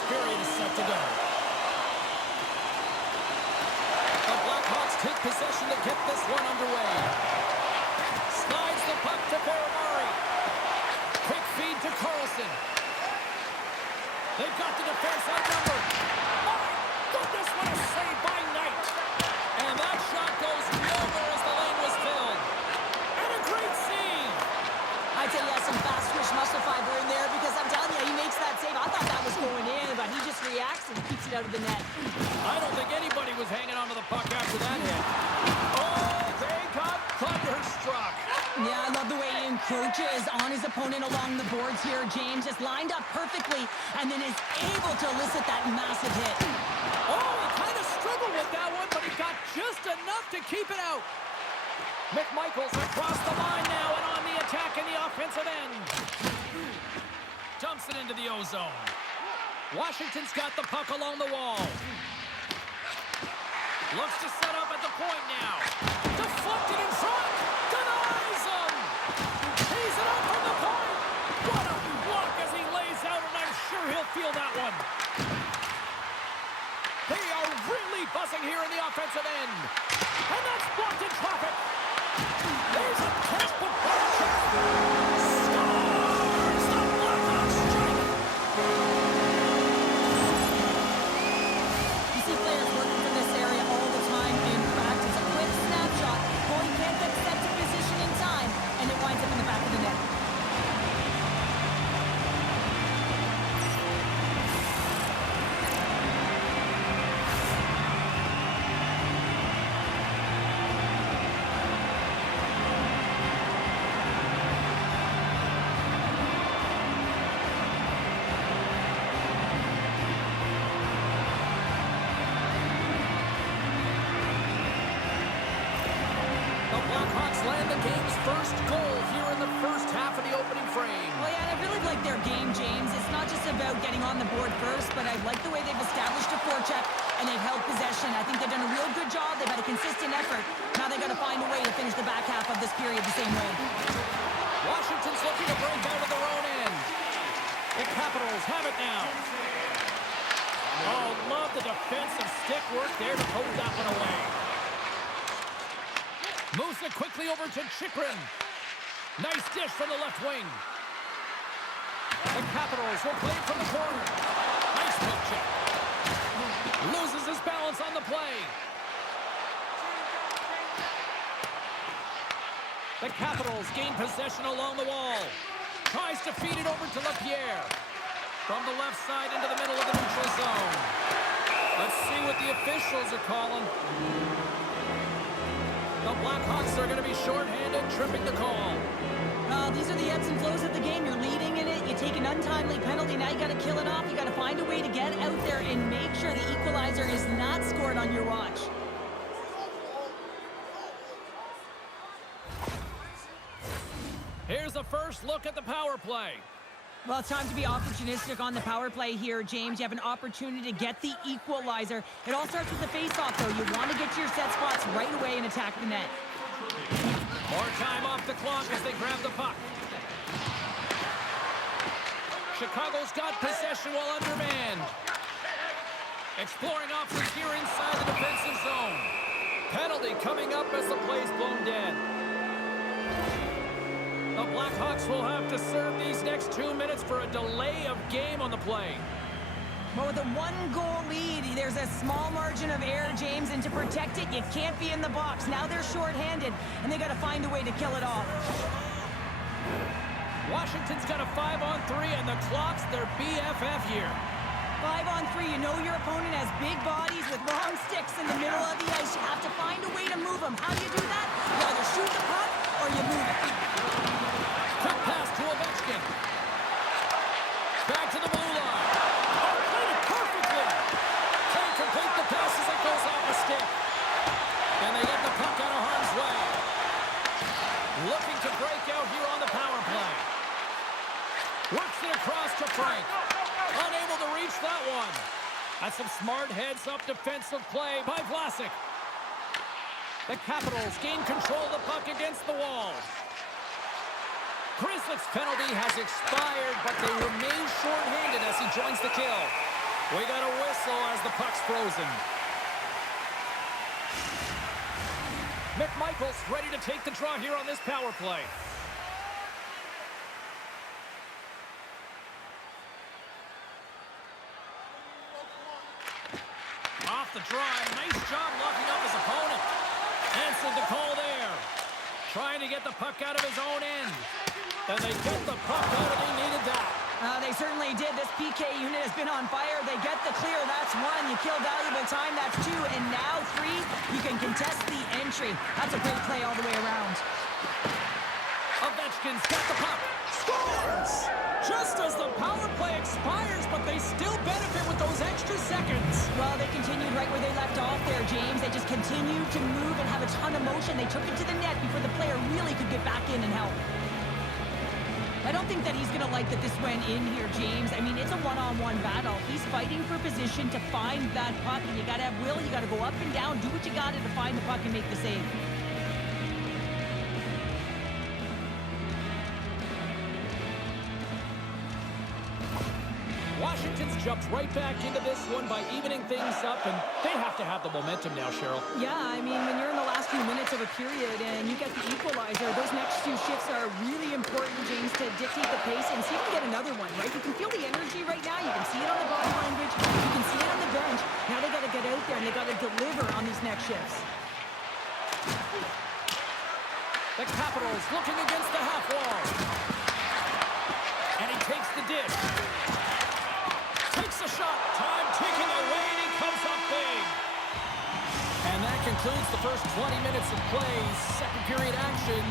first period is set to go. The Blackhawks take possession to get this one underway. Slides the puck to Baramari. Quick feed to Carlson. They've got the defense outnumbered. My goodness, what a save by Knight. And that shot goes nowhere as the lane was filled. And a great save. I'd say he has some fast twitch muscle fiber in there because I'm telling you, he makes that save. I thought that was going in, but he just reacts and keeps it out of the net. I don't think anybody was hanging onto the puck after that hit. Oh, they got thunderstruck. Yeah, I love the way he encroaches on his opponent along the boards here. James just lined up perfectly and then is able to elicit that massive hit. Oh, he kind of struggled with that one, but he got just enough to keep it out. McMichael's across the line now and on the attack in the offensive end. Dumps it into the O-zone. Washington's got the puck along the wall. Looks to set up at the point now. Deflected in front. Denies him. Tees it up from the point. What a block as he lays out, and I'm sure he'll feel that one. They are really buzzing here in the offensive end. And that's blocked in traffic. There's a textbook ball check. Scores! The Blackhawks strike. You see players working from this area all the time in practice. A quick snapshot. Goalie can't get set to position in time, and it winds up in the back of the net. Land the game's first goal here in the first half of the opening frame. Well, yeah, and I really like their game, James. It's not just about getting on the board first, but I like the way they've established a forecheck and they've held possession. I think they've done a real good job. They've had a consistent effort. Now they've got to find a way to finish the back half of this period the same way. Washington's looking to break out of their own end. The Capitals have it now. Oh, love the defensive stick work there to poke that one away. Moves it quickly over to Chychrun. Nice dish from the left wing. The Capitals will play it from the corner. Nice poke check. Loses his balance on the play. The Capitals gain possession along the wall. Tries to feed it over to LaPierre. From the left side into the middle of the neutral zone. Let's see what the officials are calling. The Blackhawks are going to be shorthanded, tripping the call. These are the ebbs and flows of the game. You're leading in it. You take an untimely penalty. Now you got to kill it off. You got to find a way to get out there and make sure the equalizer is not scored on your watch. Here's a first look at the power play. Well, it's time to be opportunistic on the power play here, James. You have an opportunity to get the equalizer. It all starts with the face-off, though. You want to get to your set spots right away and attack the net. More time off the clock as they grab the puck. Chicago's got possession while undermanned. Exploring options here inside the defensive zone. Penalty coming up as the play's blown dead. The Blackhawks will have to serve these next 2 minutes for a delay of game on the play. Well, with a one-goal lead, there's a small margin of error, James, and to protect it, you can't be in the box. Now they're shorthanded, and they got to find a way to kill it off. Washington's got a 5-on-3, and the clock's their BFF here. 5-on-3, you know your opponent has big bodies with long sticks in the middle of the ice. You have to find a way to move them. How do you do that? You either shoot the puck or you move it. Quick pass to Ovechkin. Back to the blue line. Oh, played it perfectly. Can't complete the pass as it goes off the stick. And they get the puck out of harm's way. Looking to break out here on the power play. Works it across to Frank. Unable to reach that one. That's some smart heads-up defensive play by Vlasic. The Capitals gain control of the puck against the wall. Grizzlies' penalty has expired, but they remain shorthanded as he joins the kill. We got a whistle as the puck's frozen. McMichael's ready to take the draw here on this power play. Off the draw. Nice job locking up his opponent. Answered the call there. Trying to get the puck out of his own end. And they get the puck out, and he needed that. They certainly did. This PK unit has been on fire. They get the clear. That's one. You kill valuable time. That's two. And now three. You can contest the entry. That's a great play all the way around. Ovechkin's got the puck. Scores! Just as the power play expires, but they still benefit with those extra seconds. Well, they continued right where they left off there, James. They just continued to move and have a ton of motion. They took it to the net before the player really could get back in and help. I don't think that he's going to like that this went in here, James. I mean, it's a one-on-one battle. He's fighting for position to find that puck, and you got to have will. You got to go up and down, do what you got to find the puck and make the save. Washington's jumped right back into this one by evening things up, and they have to have the momentum now, Cheryl. Yeah, I mean, when you're in the last few minutes of a period and you get the equalizer, those next few shifts are really important, James, to dictate the pace and see if you can get another one, right? You can feel the energy right now. You can see it on the body language. You can see it on the bench. Now they got to get out there and they got to deliver on these next shifts. The Capitals looking against the half wall. And he takes the dish. Takes a shot. Time ticking away, and he comes up big. And that concludes the first 20 minutes of play. Second period action.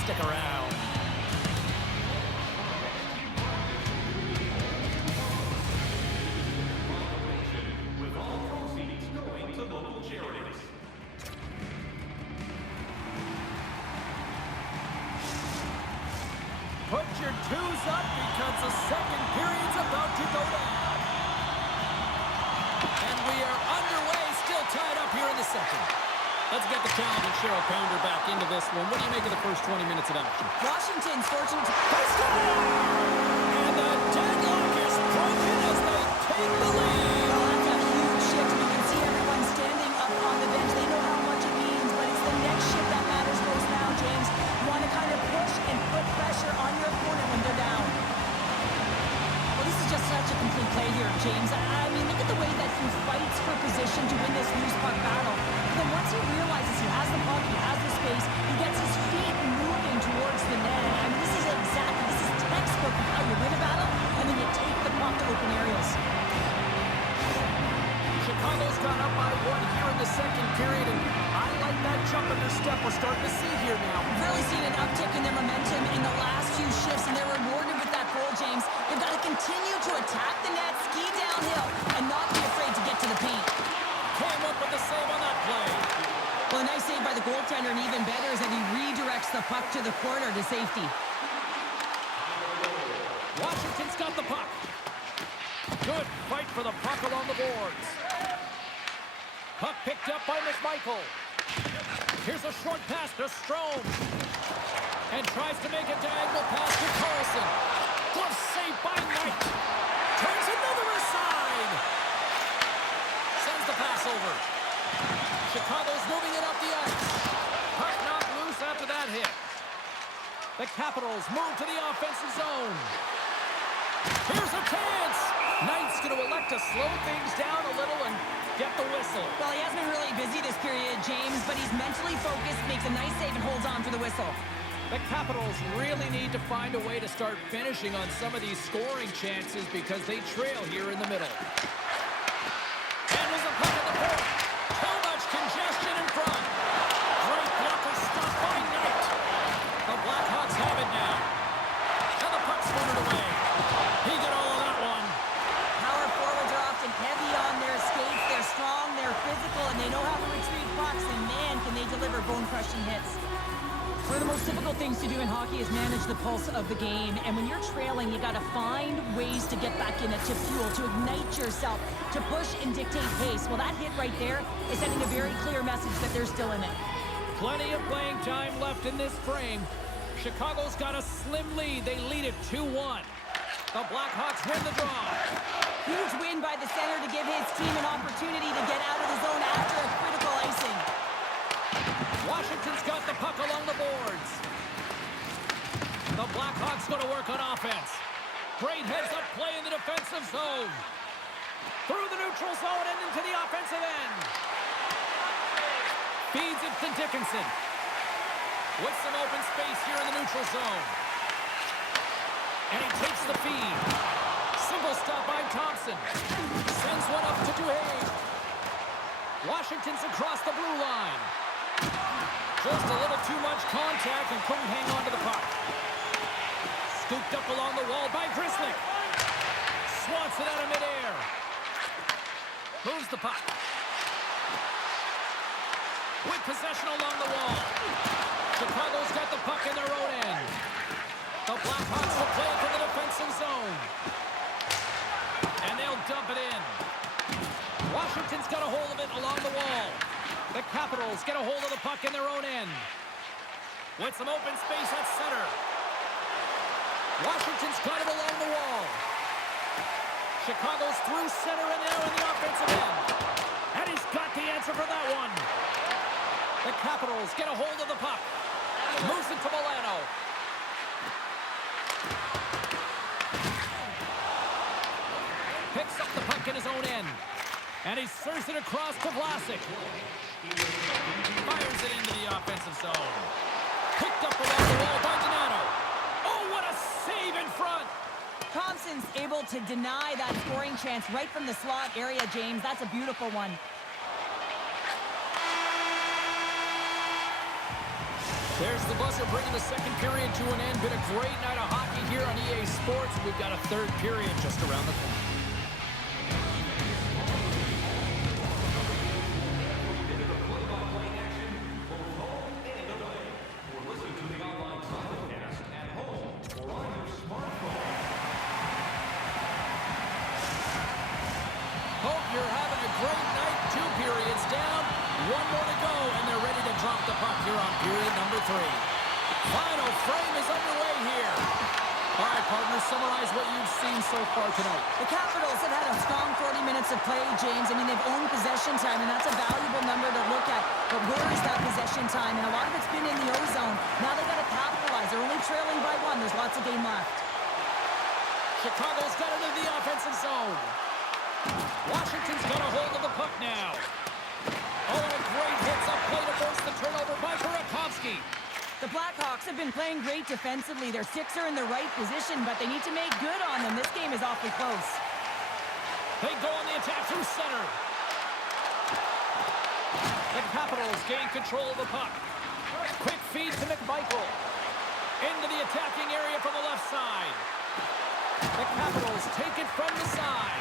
Stick around. With all proceeds going to local charities. Put your twos up because the second period's about to go down. And we are underway, still tied up here in the second. Let's get the talented Cheryl Pounder back into this one. What do you make of the first 20 minutes of action? Washington's fortunate to... And the deadlock is broken as they take the lead. Well, that's a huge shift. You can see everyone standing up on the bench. They know how much it means, but it's the next shift that matters most now, James. You want to kind of push and put pressure on your opponent when they're down. Well, this is just such a complete play here, James. I mean, look at the way that he fights for position to win this loose puck battle. Then once he realizes he has the puck, he has the space, he gets his feet moving towards the net. I mean, this is textbook of how you win a battle, and then you take the puck to open areas. Chicago's gone up by one here in the second period, and I like that jump in their step we're starting to see here now. We've really seen an uptick in their momentum in the last few shifts, and they're rewarded with that goal, James. They've got to continue to attack the net, ski downhill, and not be afraid to get to the paint. Came up with the save on that play. Well, a nice save by the goaltender, and even better is that he redirects the puck to the corner to safety. Washington's got the puck. Good fight for the puck along the boards. Puck picked up by McMichael. Here's a short pass to Strome. And tries to make a diagonal pass to Carlson. Glove save by Knight. Turns another aside. Sends the pass over. Chicago's moving it up the ice. Puck knocked loose after that hit. The Capitals move to the offensive zone. Here's a chance. Knight's going to elect to slow things down a little and get the whistle. Well, he hasn't been really busy this period, James, but he's mentally focused, makes a nice save, and holds on for the whistle. The Capitals really need to find a way to start finishing on some of these scoring chances because they trail here in the middle. And there's a puck at the point. Too much congestion in front. Great blocker stop by Knight. The Blackhawks have it now. And the puck's moving away. He got all of that one. Power forwards are often heavy on their skates. They're strong, they're physical, and they know how to retrieve pucks, and man, can they deliver bone-crushing hits. One of the most difficult things to do in hockey is manage the pulse of the game. And when you're trailing, you got to find ways to get back in it, to fuel, to ignite yourself, to push and dictate pace. Well, that hit right there is sending a very clear message that they're still in it. Plenty of playing time left in this frame. Chicago's got a slim lead. They lead it 2-1. The Blackhawks win the draw. Huge win by the center to give his team an opportunity to get out of the zone after a critical icing. Washington's got the puck along the boards. The Blackhawks going to work on offense. Great heads-up play in the defensive zone. Through the neutral zone and into the offensive end. Feeds it to Dickinson. With some open space here in the neutral zone. And he takes the feed. Single stop by Thompson. Sends one up to Duhigg. Washington's across the blue line. Just a little too much contact and couldn't hang on to the puck. Scooped up along the wall by Grizzly. Swats it out of midair. Moves the puck. With possession along the wall. Chicago's got the puck in their own end. The Blackhawks will play it to the defensive zone. And they'll dump it in. Washington's got a hold of it along the wall. The Capitals get a hold of the puck in their own end. With some open space at center. Washington's got it along the wall. Chicago's through center and now in the offensive end. And he's got the answer for that one. The Capitals get a hold of the puck. Moves it to Milano. Picks up the puck in his own end. And he serves it across to Vlasic. Fires it into the offensive zone. Picked up along the wall by Donato. Oh, what a save in front. Thompson's able to deny that scoring chance right from the slot area, James. That's a beautiful one. There's the buzzer bringing the second period to an end. Been a great night of hockey here on EA Sports. We've got a third period just around the corner. Hope you're having a great night. 2 periods down. 1 more to go, and they're ready to drop the puck here on period number 3. Final frame is underway here. All right, partners, summarize what you've seen so far tonight. The Capitals have had a strong 40 minutes of play, James. I mean, they've owned possession time, and that's a valuable number to look at. But where is that possession time? And a lot of it's been in the O-zone. Now they've got to capitalize. They're only trailing by 1. There's lots of game left. Chicago's got it in the offensive zone. Washington's got a hold of the puck now. Oh, and a great hits-up play to force the turnover by Burakovsky. The Blackhawks have been playing great defensively. Their sticks are in the right position, but they need to make good on them. This game is awfully close. They go on the attack through center. The Capitals gain control of the puck. Quick feed to McMichael. Into the attacking area from the left side. The Capitals take it from the side.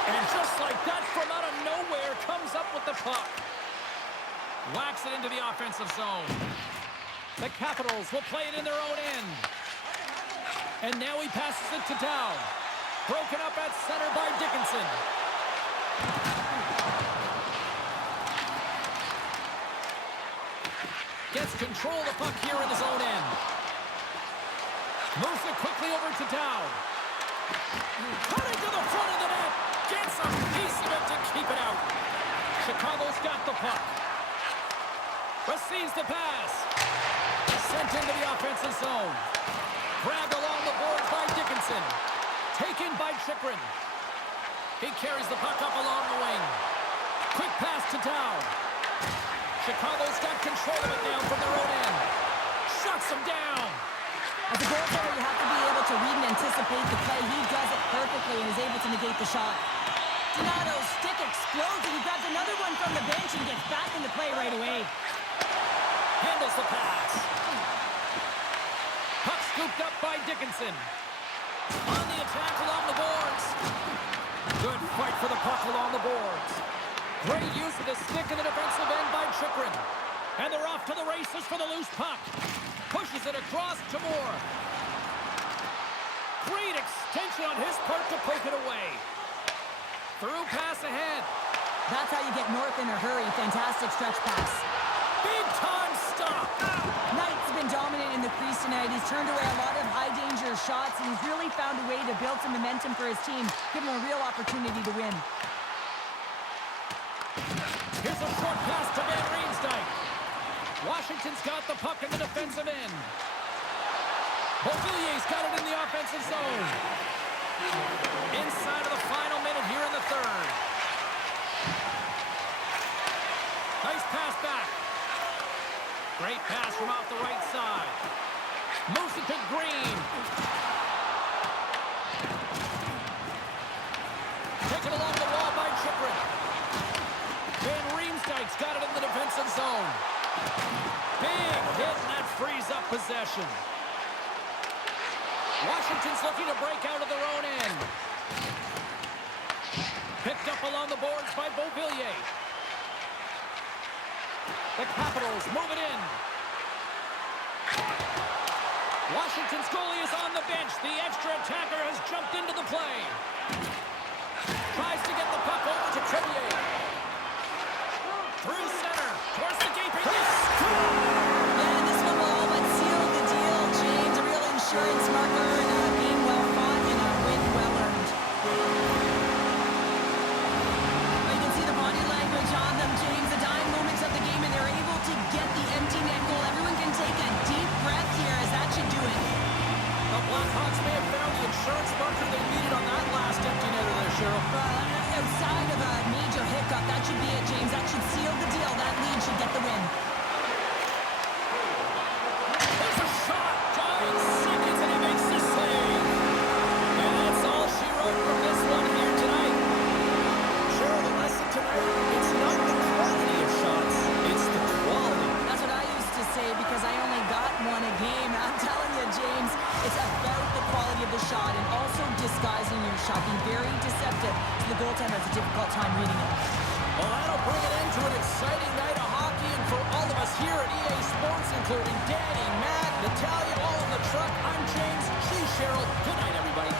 And just like that, from out of nowhere, comes up with the puck. Whacks it into the offensive zone. The Capitals will play it in their own end. And now he passes it to Dow. Broken up at center by Dickinson. Gets control of the puck here in his own end. Moves it quickly over to Dow. Cutting to the front of the net. Gets a piece of it to keep it out. Chicago's got the puck. Receives the pass. Sent into the offensive zone. Grabbed along the boards by Dickinson. Taken by Chychrun. He carries the puck up along the wing. Quick pass to Dow. Chicago's got control of it now from their own end. Shuts him down. As a goaltender, you have to be able to read and anticipate the play. He does it perfectly and is able to negate the shot. Donato's stick explodes, and he grabs another one from the bench and gets back into play right away. Handles the pass. Puck scooped up by Dickinson. On the attack along the boards. Good fight for the puck along the boards. Great use of the stick in the defensive end by Chychrun. And they're off to the races for the loose puck. Pushes it across to Moore. Great extension on his part to poke it away. Through pass ahead. That's how you get north in a hurry. Fantastic stretch pass. Big time stop. Knight's been dominant in the the crease tonight. He's turned away a lot of high-danger shots, and he's really found a way to build some momentum for his team, give him a real opportunity to win. Here's a short pass to Van Riemsdyk. Washington's got the puck in the defensive end. Beauvillier's got it in the offensive zone. Inside of the final minute here in the third. Nice pass back. Great pass from off the right side. Moves it to Green. Taken along the wall by Chychrun. Van Riemsdyk's got it in the defensive zone. Big hit, and that frees up possession. Washington's looking to break out of their own end. Picked up along the boards by Beauvillier. The Capitals move it in. Washington's goalie is on the bench. The extra attacker has jumped into the play. Tries to get the puck over to Trevlier. Through center, towards the gaping. Yeah, this one will all but seal the deal, James. A real insurance marker and a game well fought and a win well earned. Well, you can see the body language on them, James. The dying moments of the game, and they're able to get the empty net goal. Everyone can take a deep breath here, as that should do it. The Blackhawks may have found the insurance marker they needed on that last empty netter there, Cheryl. Outside of a major hiccup, that should be it, James. That should seal the deal. That lead should get the win. There's a shot. John seconds, and he makes the save. And that's all she wrote from this one here tonight. Cheryl, the lesson tonight, it's not the quantity of shots, it's the quality. That's what I used to say because I only got one a game. I'm telling you, James, it's about the quality of the shot and also disguising your shot, being very deceptive. So the goaltender has a difficult time reading it. Well, that'll bring it into an exciting night of hockey, and for all of us here at EA Sports, including Danny, Matt, Natalia, all in the truck, I'm James. She's Cheryl. Good night, everybody.